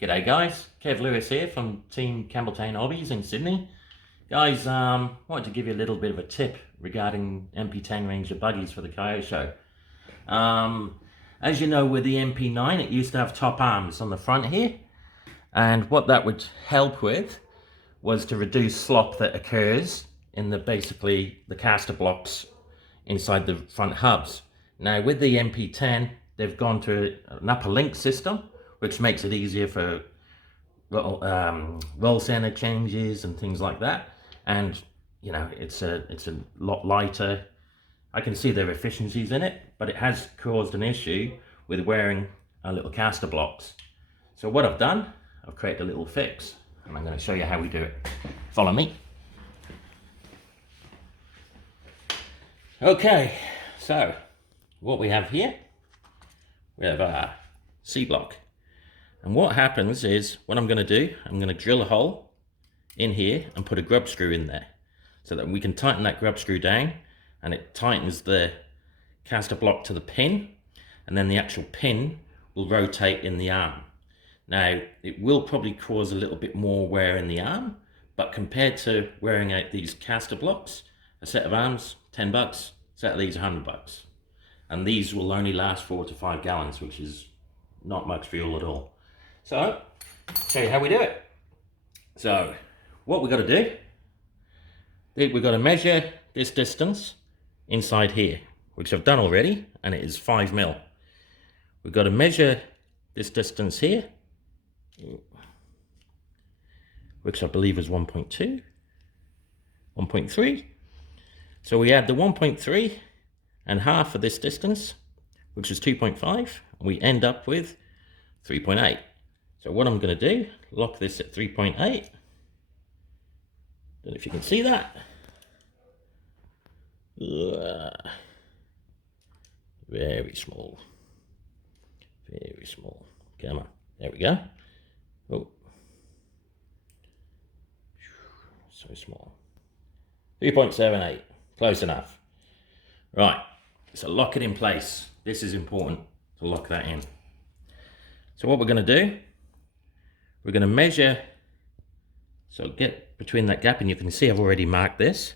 G'day guys, Kev Lewis here from Team Campbelltown Hobbies in Sydney. Guys, wanted to give you a little bit of a tip regarding MP10 Ranger buggies for the Coyote Show. As you know, with the MP9 it used to have top arms on the front here, and what that would help with was to reduce slop that occurs in basically the caster blocks inside the front hubs. Now with the MP10 they've gone to an upper link system, which makes it easier for roll center changes and things like that. And you know, it's a lot lighter. I can see there are efficiencies in it, but it has caused an issue with wearing our little caster blocks. So what I've done, I've created a little fix, and I'm going to show you how we do it. Follow me. Okay, so what we have here, we have our C block. And what happens is, what I'm going to do, I'm going to drill a hole in here and put a grub screw in there so that we can tighten that grub screw down, and it tightens the caster block to the pin, and then the actual pin will rotate in the arm. Now, it will probably cause a little bit more wear in the arm, but compared to wearing out these caster blocks, a set of arms, 10 bucks, a set of these, 100 bucks. And these will only last 4 to 5 gallons, which is not much fuel at all. So, show you how we do it. So, what we've got to do, we've got to measure this distance inside here, which I've done already, and it is 5 mil. We've got to measure this distance here, which I believe is 1.2, 1.3. So we add the 1.3 and half of this distance, which is 2.5, and we end up with 3.8. So what I'm going to do, lock this at 3.8. Don't know if you can see that. Very small. Very small. Come on. There we go. Oh. So small. 3.78. Close enough. Right. So lock it in place. This is important to lock that in. So what we're going to do, we're going to measure, so get between that gap, and you can see I've already marked this.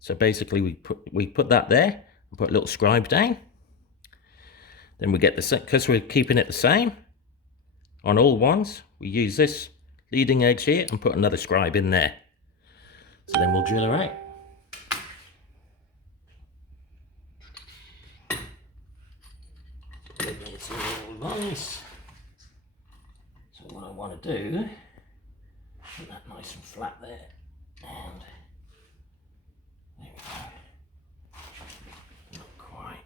So basically we put that there and put a little scribe down. Then we get the, because we're keeping it the same on all ones, we use this leading edge here and put another scribe in there. So then we'll drill her out. It's all nice. So what I want to do, put that nice and flat there, and there we go. Not quite.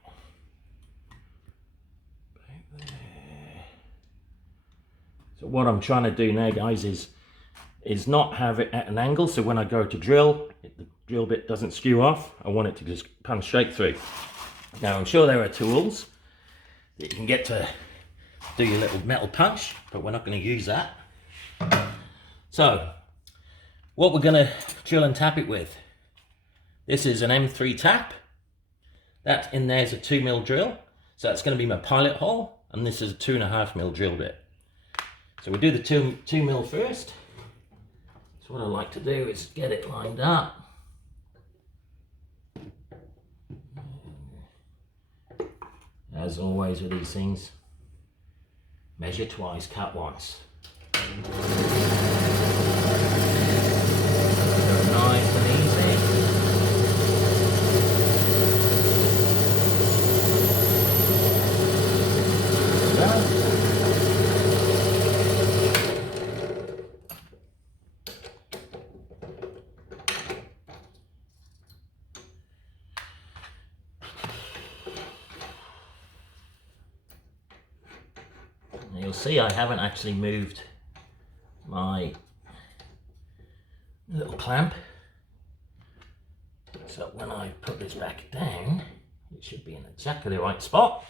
Back there. So what I'm trying to do now, guys, is not have it at an angle, so when I go to drill, the drill bit doesn't skew off. I want it to just punch straight through. Now I'm sure there are tools that you can get to do your little metal punch, but we're not going to use that. So what we're going to drill and tap it with, this is an M3 tap. That in there is a 2 mil drill, so that's going to be my pilot hole, and this is a 2.5 mil drill bit. So we do the 2 mil first. So what I like to do is get it lined up. As always with these things, measure twice, cut once. Go nice and easy. There we go. You'll see I haven't actually moved my little clamp, so when I put this back down it should be in exactly the right spot,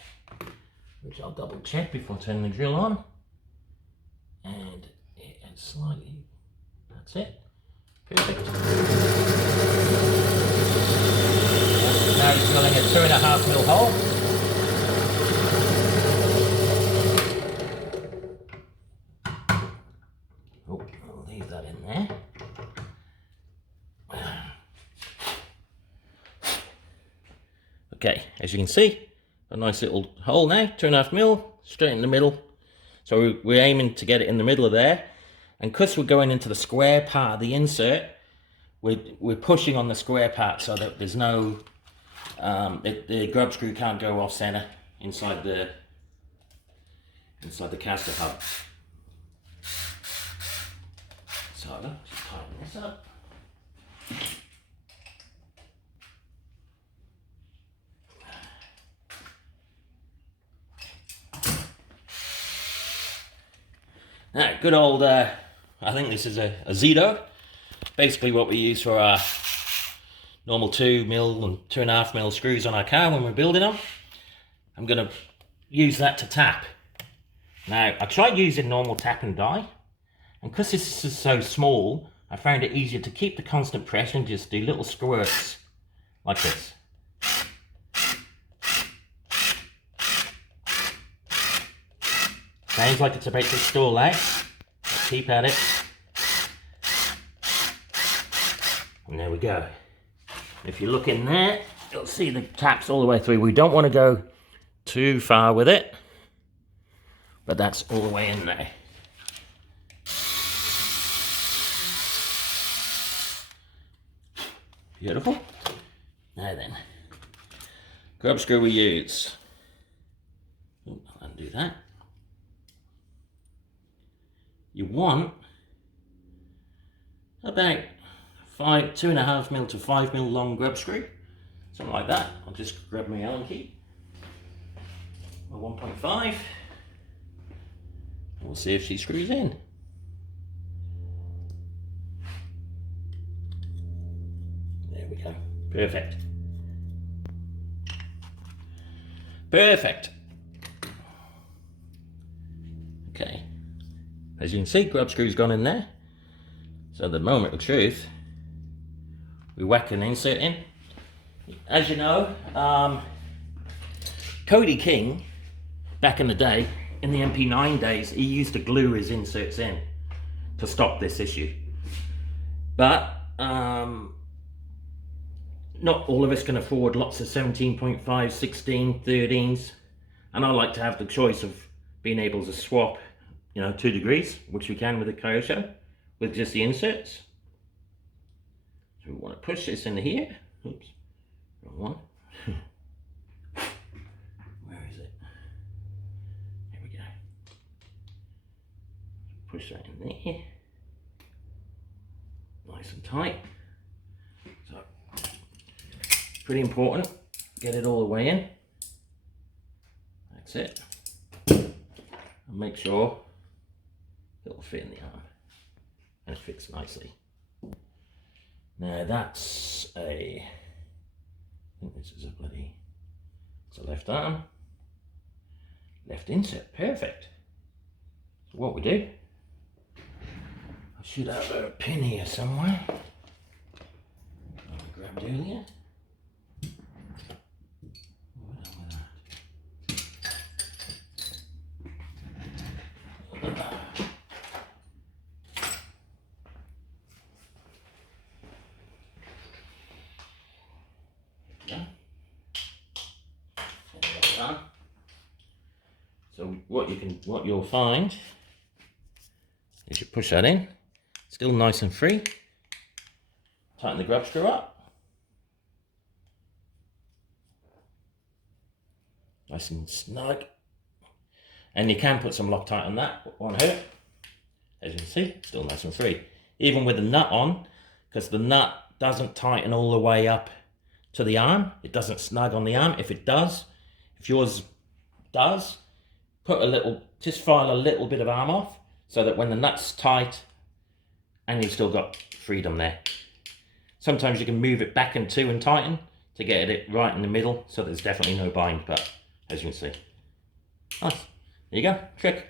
which I'll double check before turning the drill on, and it is slightly, that's it, perfect. Now it's drilling a 2.5 mil hole. Okay, as you can see, a nice little hole now, 2.5mm, straight in the middle. So we're aiming to get it in the middle of there. And because we're going into the square part of the insert, we're pushing on the square part so that there's no, the grub screw can't go off center inside the caster hub. So just tighten this up. Now, good old, I think this is a Zito. Basically what we use for our normal 2mm and 2.5mm screws on our car when we're building them. I'm going to use that to tap. Now, I tried using normal tap and die, and because this is so small, I found it easier to keep the constant pressure and just do little squirts like this. Sounds like it's about to stall out. Keep at it. And there we go. If you look in there, you'll see the taps all the way through. We don't want to go too far with it, but that's all the way in there. Beautiful. Now then, grub screw we use. I'll undo that. You want about 2.5mm to 5mm long grub screw, something like that. I'll just grab my Allen key, my 1.5. We'll see if she screws in. There we go. Perfect. Perfect. Okay. As you can see, grub screw's gone in there. So the moment of truth, we whack an insert in. As you know, Cody King, back in the day, in the MP9 days, he used to glue his inserts in to stop this issue. But not all of us can afford lots of 17.5, 16, 13s. And I like to have the choice of being able to swap, 2 degrees, which we can with the Kyosho, with just the inserts. So we want to push this into here. Oops, wrong one. Where is it? Here we go. Push that in there. Nice and tight. So, pretty important. Get it all the way in. That's it. And make sure it'll fit in the arm. And it fits nicely. Now that's I think this is it's a left arm, left insert, perfect. So what we do, I should have a pin here somewhere. I grabbed earlier. So what you'll find is you push that in, still nice and free. Tighten the grub screw up, nice and snug, and you can put some Loctite on that. It won't hurt. As you can see, still nice and free, even with the nut on, because the nut doesn't tighten all the way up to the arm. It doesn't snug on the arm. If it does, if yours does, just file a little bit of arm off so that when the nut's tight and you've still got freedom there. Sometimes you can move it back and tighten to get it right in the middle so there's definitely no bind, but as you can see. Nice. There you go, trick.